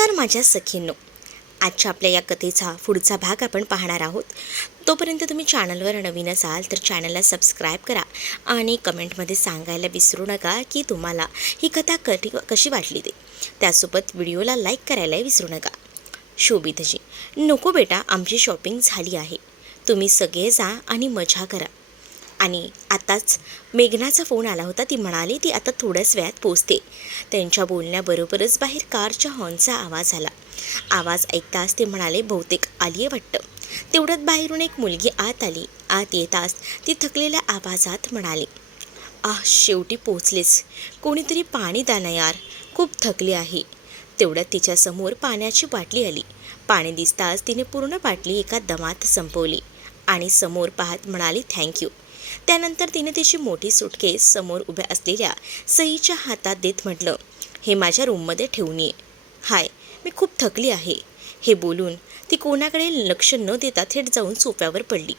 नमस्कार माझ्या सखींनो, आजच्या आपल्या या कथेचा पुढचा भाग आपण पाहणार आहोत. तोपर्यंत तुम्ही चॅनलवर नवीन असाल तर चॅनलला सबस्क्राईब करा आणि कमेंटमध्ये सांगायला विसरू नका की तुम्हाला ही कथा कशी वाटली ते. त्यासोबत व्हिडिओला लाईक करायलाही विसरू नका. शोभितजी: नको बेटा, आमची शॉपिंग झाली आहे, तुम्ही सगळे जा आणि मजा करा. आणि आताच मेघनाचा फोन आला होता. ती म्हणाली ती आता थोड्याच वेळात पोचते. त्यांच्या बोलण्याबरोबरच बाहेर कारच्या हॉर्नचा आवाज आला. आवाज ऐकताच ते म्हणाले बहुतेक आली आहे वाटतं. तेवढ्यात बाहेरून एक मुलगी आत आली. आत येताच ती थकलेल्या आवाजात म्हणाली, शेवटी पोचलेस. कोणीतरी पाणी द्या ना यार, खूप थकले आहे. तेवढ्यात तिच्यासमोर पाण्याची बाटली आली. पाणी दिसताच तिने पूर्ण बाटली एका दमात संपवली आणि समोर पाहत म्हणाली थँक्यू. त्यानंतर तिने तिची मोठी सुटकेस समोर उभ्या असलेल्या सईच्या हातात देत म्हटलं, हे माझ्या रूममध्ये ठेवून ये. हाय, मी खूप थकली आहे. हे बोलून ती कोणाकडे लक्ष न देता थेट जाऊन सोफ्यावर पडली.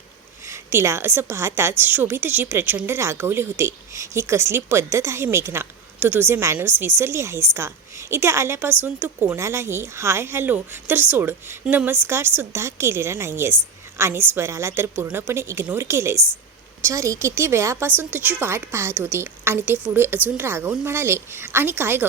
तिला असं पाहताच शोभितजी प्रचंड रागवले होते. ही कसली पद्धत आहे मेघना, तू तुझे मॅनर्स विसरली आहेस का? इथे आल्यापासून तू कोणालाही हाय हॅलो तर सोड, नमस्कारसुद्धा केलेला नाही आहेस आणि स्वराला तर पूर्णपणे इग्नोर केलंयस. चारी किती वेळापासून तुझी वाट पाहत होती. आणि ते पुढे अजून रागावून म्हणाले, आणि काय ग,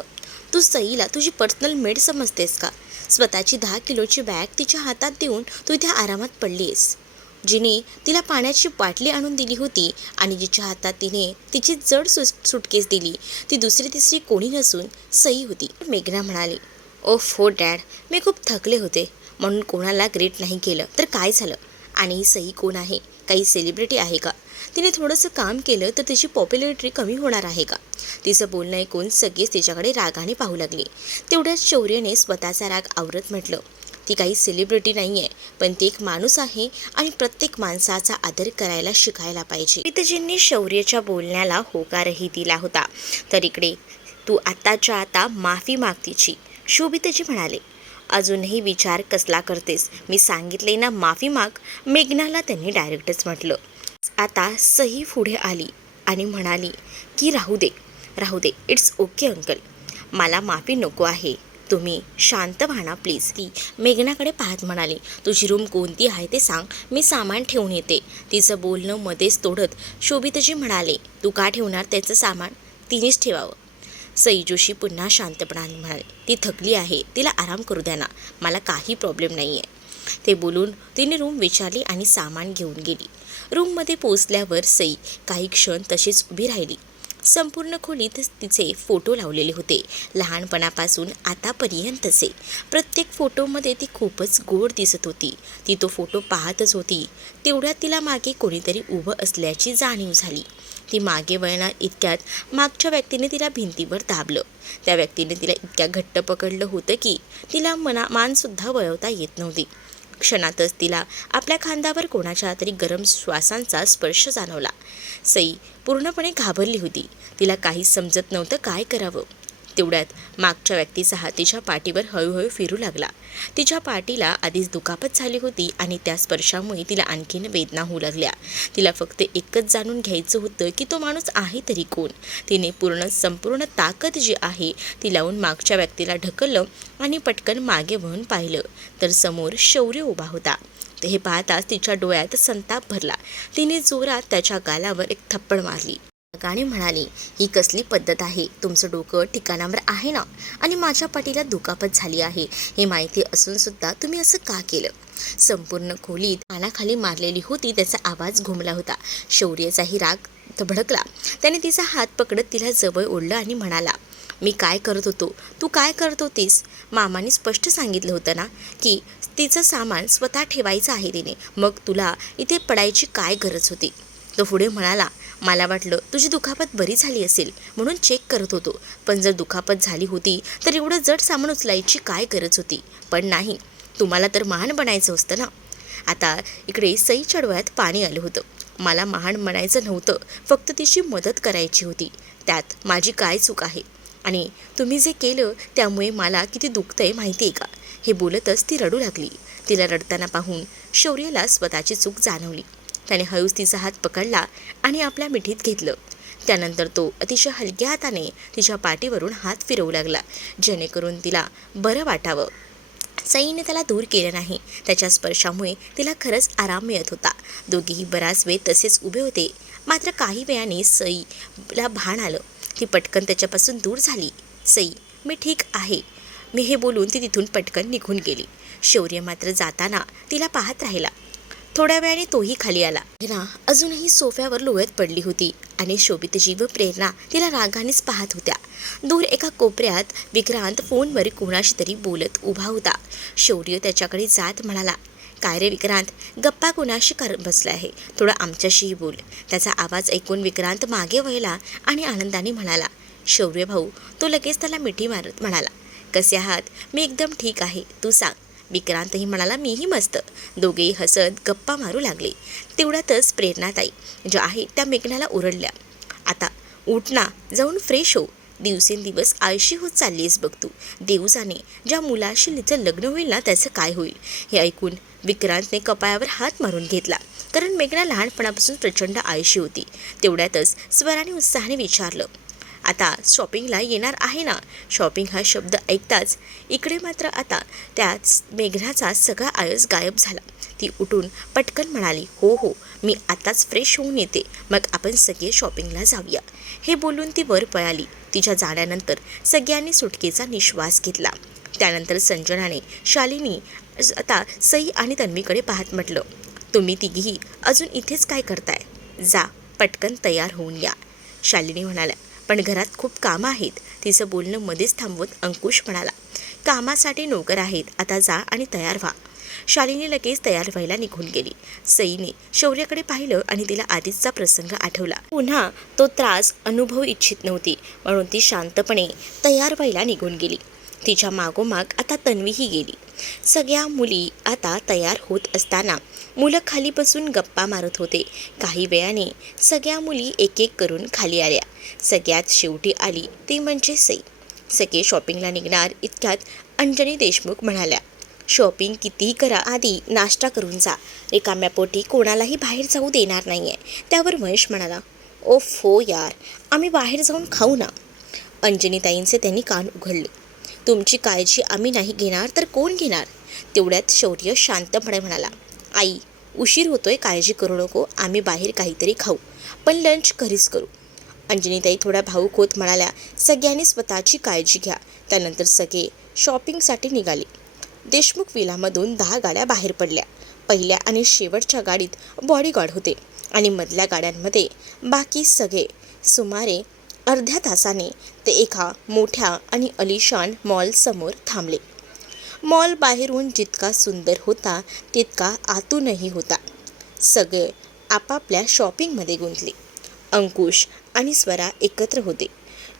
तू सईला तुझी पर्सनल मेड समजतेस का? स्वतःची 10 किलोची बॅग तिच्या हातात देऊन तू इथे आरामात पडली आहेस. जिने तिला पाण्याची बाटली आणून दिली होती आणि जिच्या हातात तिने तिची जड सुटकेस दिली, ती दुसरी तिसरी कोणी नसून सई होती. मेघना म्हणाली, ओफ हो डॅड, मी खूप थकले होते म्हणून कोणाला ग्रेट नाही केलं तर काय झालं? आणि ही सई कोण आहे? काही सेलिब्रिटी आहे का? तिने थोडंसं काम केलं तर तिची पॉप्युलॅरिटी कमी होणार आहे का? तिचं बोलणं ऐकून सगळेच तिच्याकडे रागाने पाहू लागले. तेवढ्याच शौर्यने स्वतःचा राग आवरत म्हटलं, ती काही सेलिब्रिटी नाही आहे, पण ती एक माणूस आहे आणि प्रत्येक माणसाचा आदर करायला शिकायला पाहिजे. शोभितजींनी शौर्यच्या बोलण्याला होकारही दिला होता. तर इकडे तू आताच्या आता माफी माग तिची. शोभितजी म्हणाले, अजूनही विचार कसला करतेस? मी सांगितले ना माफी माग. मेघनाला त्यांनी डायरेक्टच म्हटलं. आता सई पुढे आली आणि म्हणाली की राहू दे, इट्स ओके अंकल, मला माफी नको आहे, तुम्ही शांत व्हा ना प्लीज. ती मेघनाकडे पाहत म्हणाली, तुझी रूम कोणती आहे ते सांग, मी सामान ठेवून येते. तिचं बोलणं मध्येच तोडत शोभितजी म्हणाले, तू का ठेवणार त्याचं सामान? तिनेच ठेवावं. सई जोशी पुन्हा शांतपणाने म्हणाले, ती थकली आहे, तिला आराम करू द्या ना, मला काही प्रॉब्लेम नाही आहे. ते बोलून तिने रूम विचारली आणि सामान घेऊन गेली. रूममध्ये पोचल्यावर सई काही क्षण तशीच उभी राहिली. संपूर्ण खोलीत तिचे फोटो लावलेले होते, लहानपणापासून आतापर्यंतचे. प्रत्येक फोटोमध्ये ती खूपच गोड दिसत होती. ती तो फोटो पाहतच होती. तेवढ्यात तिला मागे कोणीतरी उभं असल्याची जाणीव झाली. ती मागे वळणार इतक्यात मागच्या व्यक्तीने तिला भिंतीवर दाबलं. त्या व्यक्तीने तिला इतक्या घट्ट पकडलं होतं की तिला मानसुद्धा वळवता येत नव्हती. क्षणातच तिला आपल्या खांद्यावर कोणाच्या तरी गरम श्वासांचा स्पर्श जाणवला. सई पूर्णपणे घाबरली होती. तिला काहीच समजत नव्हतं काय करावं. तेवढ्यात मागच्या व्यक्तीचा हात तिच्या पाठीवर हळूहळू फिरू लागला. तिच्या पाठीला आधीच दुखापत झाली होती आणि त्या स्पर्शामुळे तिला आणखीन वेदना होऊ लागल्या. तिला फक्त एकच जाणून घ्यायचं होतं की तो माणूस आहे तरी कोण. तिने संपूर्ण ताकद जी आहे ती लावून मागच्या व्यक्तीला ढकललं आणि पटकन मागे वळून पाहिलं तर समोर शौर्य उभा होता. हे पाहताच तिच्या डोळ्यात संताप भरला. तिने जोरात त्याच्या गालावर एक थप्पड मारली. रागाने म्हणाली, ही कसली पद्धत आहे? तुमचं डोकं ठिकाणावर आहे ना? आणि माझ्या पाठीला दुखापत झाली आहे हे माहिती असून सुद्धा तुम्ही असं का केलं? संपूर्ण खोलीत कानाखाली मारलेली होती त्याचा आवाज घुमला होता. शौर्याचाही राग भडकला. त्याने तिचा हात पकडत तिला जवळ ओढलं आणि म्हणाला, मी काय करत होतो? तू काय करत होतीस? मामाने स्पष्ट सांगितलं होतं ना की तिचं सामान स्वतः ठेवायचं आहे तिने, मग तुला इथे पडायची काय गरज होती? तो पुढे म्हणाला, मला वाटलं तुझी दुखापत बरी झाली असेल म्हणून चेक करत होतो, पण जर दुखापत झाली होती तर एवढं जड सामान उचलायची काय गरज होती? पण नाही, तुम्हाला तर महान बनायचं असतं ना. आता इकडे सईच्या डोळ्यात पाणी आलं होतं. मला महान बनायचं नव्हतं, फक्त तिची मदत करायची होती. त्यात माझी काय चूक आहे? आणि तुम्ही जे केलं त्यामुळे मला किती दुखतंय माहिती आहे का? हे बोलतच ती रडू लागली. तिला रडताना पाहून शौर्याला स्वतःची चूक जाणवली. त्याने हळूच तिचा हात पकडला आणि आपल्या मिठीत घेतलं. त्यानंतर तो अतिशय हलक्या हाताने तिच्या पाठीवरून हात फिरवू लागला, जेणेकरून तिला बरं वाटावं. सईने त्याला दूर केलं नाही. त्याच्या स्पर्शामुळे तिला खरंच आराम मिळत होता. दोघेही बराच वेळ तसेच उभे होते. मात्र काही वेळाने सईला भान आलं. ती पटकन त्याच्यापासून दूर झाली. सई, मी ठीक आहे, मी हे बोलून ती तिथून पटकन निघून गेली. शौर्य मात्र जाताना तिला पाहत राहिला. थोड्या वेळाने तोही खाली आला. प्रेरणा अजूनही सोफ्यावर लोळत पडली होती आणि शोभितजी व प्रेरणा तिला रागानेच पाहत होत्या. दूर एका कोपऱ्यात विक्रांत फोनवर कोणाशी तरी बोलत उभा होता. शौर्य त्याच्याकडे जात म्हणाला, काय रे विक्रांत, गप्पा कोणाशी बसला आहे, थोडं आमच्याशीही बोल. त्याचा आवाज ऐकून विक्रांत मागे वळला आणि आनंदाने म्हणाला, शौर्य भाऊ. तो लगेच त्याला मिठी मारत म्हणाला, कसे आहात? मी एकदम ठीक आहे, तू सांग. विक्रांतही म्हणाला, मीही मस्त. दोघेही हसत गप्पा मारू लागले. तेवढ्यातच प्रेरणाताई ज्या आहेत त्या मेघनाला ओरडल्या, आता उठ ना, जाऊन फ्रेश हो. दिवसेंदिवस आळशी होत चाललीस बघ तू. देव जाणे ज्या मुलाशी तिचं लग्न होईल ना त्याचं काय होईल. हे ऐकून विक्रांतने कपाळावर हात मारून घेतला, कारण मेघना लहानपणापासून प्रचंड आळशी होती. तेवढ्यातच स्वराने उत्साहाने विचारलं, आता शॉपिंगला येणार आहे ना? शॉपिंग हा शब्द ऐकताच इकडे मात्र आता त्याच मेघनाचा सगळा आळस गायब झाला. ती उठून पटकन म्हणाली, हो हो, मी आताच फ्रेश होऊन येते, मग आपण सगळे शॉपिंगला जाऊया. हे बोलून ती वर पळाली. तिच्या जाण्यानंतर सगळ्यांनी सुटकेचा निश्वास घेतला. त्यानंतर संजनाने शालिनी आता सई आणि तन्वीकडे पाहत म्हटलं, तुम्ही तिघीही अजून इथेच काय करताय? जा पटकन तयार होऊन या. शालिनी म्हणाल्या, पण घरात खूप कामं आहेत. तिचं बोलणं मध्येच थांबवत अंकुश म्हणाला, कामासाठी नोकर आहेत, आता जा आणि तयार व्हा. शालिनी लगेच तयार व्हायला निघून गेली. सईने शौर्याकडे पाहिलं आणि तिला आधीचा प्रसंग आठवला. पुन्हा तो त्रास अनुभवू इच्छित नव्हती, म्हणून ती शांतपणे तयार व्हायला निघून गेली. तिच्या मागोमाग आता तन्वीही गेली. सगळ्या मुली आता तयार होत असताना मुलं खाली बसून गप्पा मारत होते. काही वेळाने सगळ्या मुली एक एक करून खाली आल्या. सगळ्यात शेवटी आली ती म्हणजे सई. सगळे शॉपिंगला निघणार इतक्यात अंजनी देशमुख म्हणाल्या, शॉपिंग कितीही करा, आधी नाश्ता करून जा. रिकाम्या पोटी कोणालाही बाहेर जाऊ देणार नाहीये. त्यावर महेश म्हणाला, ओफ हो यार, आम्ही बाहेर जाऊन खाऊ ना. अंजनीताईंचे त्यांनी कान उघडले. तुमची काळजी आम्ही नाही घेणार तर कोण घेणार? तेवढ्यात शौर्य शांतपणे म्हणाला, आई उशीर होतोय, काळजी करू नको, आम्ही बाहेर काहीतरी खाऊ, पण लंच घरीच करू. अंजनीताई थोड्या भावूक होत म्हणाल्या, सगळ्यांनी स्वतःची काळजी घ्या. त्यानंतर सगळे शॉपिंगसाठी निघाले. देशमुख विलामधून 10 गाड्या बाहेर पडल्या. पहिल्या आणि शेवटच्या गाडीत बॉडीगार्ड होते आणि मधल्या गाड्यांमध्ये बाकी सगळे. सुमारे अर्ध्या तासाने ते एका मोठ्या आणि अलिशान मॉलसमोर थांबले. मॉल बाहेरून जितका सुंदर होता तितका आतूनही होता. सगळे आपापल्या शॉपिंगमध्ये गुंतले. अंकुश आणि स्वरा एकत्र होते.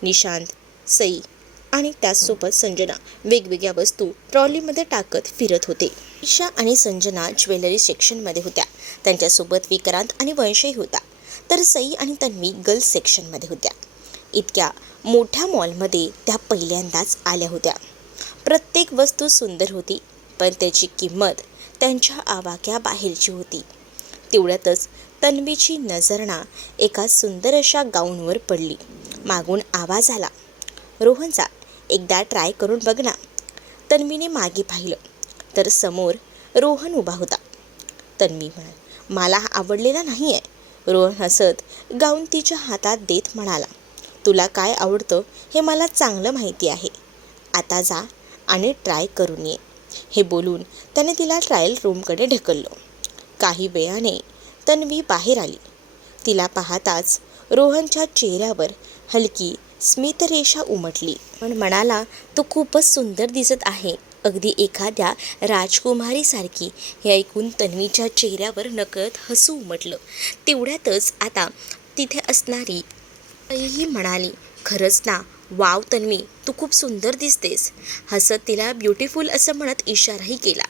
निशांत, सई आणि त्याचसोबत संजना वेगवेगळ्या वस्तू ट्रॉलीमध्ये टाकत फिरत होते. ईशा आणि संजना ज्वेलरी सेक्शनमध्ये होत्या. त्यांच्यासोबत विक्रांत आणि वंशही होता. तर सई आणि तन्वी गर्ल्स सेक्शनमध्ये होत्या. इतक्या मोठ्या मॉलमध्ये त्या पहिल्यांदाच आल्या होत्या. प्रत्येक वस्तू सुंदर होती, पण त्याची किंमत त्यांच्या आवाक्याबाहेरची होती. तेवढ्यातच तन्वीची नजर एका सुंदर अशा गाऊनवर पडली. मागून आवाज आला, रोहनचा, एकदा ट्राय करून बघ ना. तन्वीने मागे पाहिलं तर समोर रोहन उभा होता. तन्वी म्हणाली, मला आवडलेला नाही आहे. रोहन हसत गाऊन तिच्या हातात देत म्हणाला, तुला काय आवडतं हे मला चांगलं माहिती आहे. आता जा आणि ट्राय करून ये. हे बोलून त्याने तिला ट्रायल रूमकडे ढकललं. काही वेळाने तन्वी बाहेर आली. तिला पाहताच रोहनच्या चेहऱ्यावर हलकी स्मितरेषा उमटली. पण म्हणाला, तू खूपच सुंदर दिसत आहे, अगदी एखाद्या राजकुमारीसारखी. हे ऐकून तन्वीच्या चेहऱ्यावर नकळत हसू उमटलं. तेवढ्यातच आता तिथे असणारी ही म्हणाली, खरंच ना, वाव तन्वी, तू खूप सुंदर दिसतेस. हसत तिला ब्युटिफुल असं म्हणत इशाराही केला.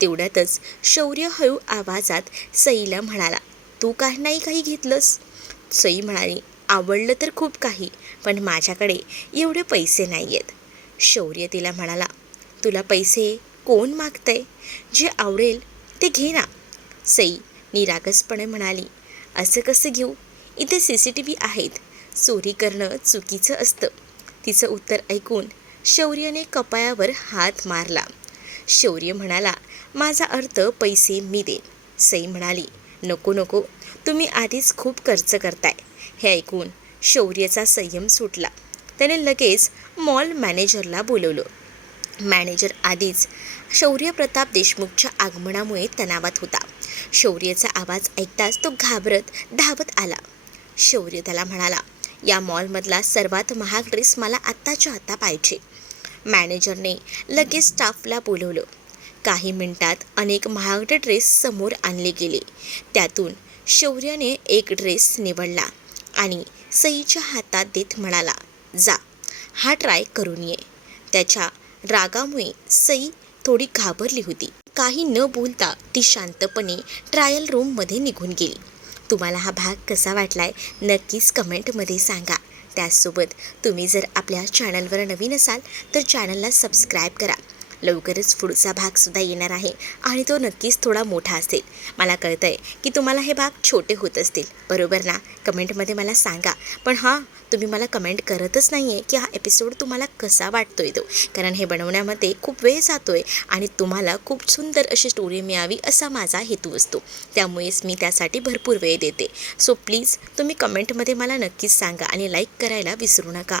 तेवढ्यातच शौर्य हळू आवाजात सईला म्हणाला, तू काय नाही काही घेतलंस? सई म्हणाली, आवडलं तर खूप काही, पण माझ्याकडे एवढे पैसे नाही आहेत. शौर्य तिला म्हणाला, तुला पैसे कोण मागतंय? जे आवडेल ते घे ना. सई निरागसपणे म्हणाली, असं कसं घेऊ? इथे CCTV आहेत, चोरी करणं चुकीचं असतं. तिचं उत्तर ऐकून शौर्याने कपाळावर हात मारला. शौर्य म्हणाला, माझा अर्थ पैसे मी देईन. सई म्हणाली, नको नको, तुम्ही आधीच खूप खर्च करताय. हे ऐकून शौर्याचा संयम सुटला. त्याने लगेच मॉल मॅनेजरला बोलवलं. मॅनेजर आधीच शौर्यप्रताप देशमुखच्या आगमनामुळे तणावात होता. शौर्याचा आवाज ऐकताच तो घाबरत धावत आला. शौर्य त्याला म्हणाला, या मॉलमधला सर्वात महाग ड्रेस मला आत्ताच्या आत्ता पाहिजे. मॅनेजरने लगेच स्टाफला बोलवलं. काही मिनिटात अनेक महागडे ड्रेस समोर आणले गेले. त्यातून शौर्याने एक ड्रेस निवडला आणि सईच्या हातात देत म्हणाला, जा, हा ट्राय करून ये. त्याच्या रागामुळे सई थोडी घाबरली होती. काही न बोलता ती शांतपणे ट्रायल रूममध्ये निघून गेली. तुम्हाला हा भाग कसा वाटलाय नक्कीच कमेंटमध्ये सांगा. त्याचसोबत तुम्ही जर आपल्या चॅनलवर नवीन असाल तर चॅनलला सबस्क्राईब करा. लवकरच पुढचा भागसुद्धा येणार आहे आणि तो नक्कीच थोडा मोठा असेल. मला कळतं आहे की तुम्हाला हे भाग छोटे होत असतील, बरोबर ना? कमेंटमध्ये मला सांगा. पण हां, तुम्ही मला कमेंट करतच नाही आहे की हा एपिसोड तुम्हाला कसा वाटतो आहे तो. कारण हे बनवण्यामध्ये खूप वेळ जातो आहे आणि तुम्हाला खूप सुंदर अशी स्टोरी मिळावी असा माझा हेतू असतो. त्यामुळेच मी त्यासाठी भरपूर वेळ देते. सो प्लीज तुम्ही कमेंटमध्ये मला नक्कीच सांगा आणि लाईक करायला विसरू नका.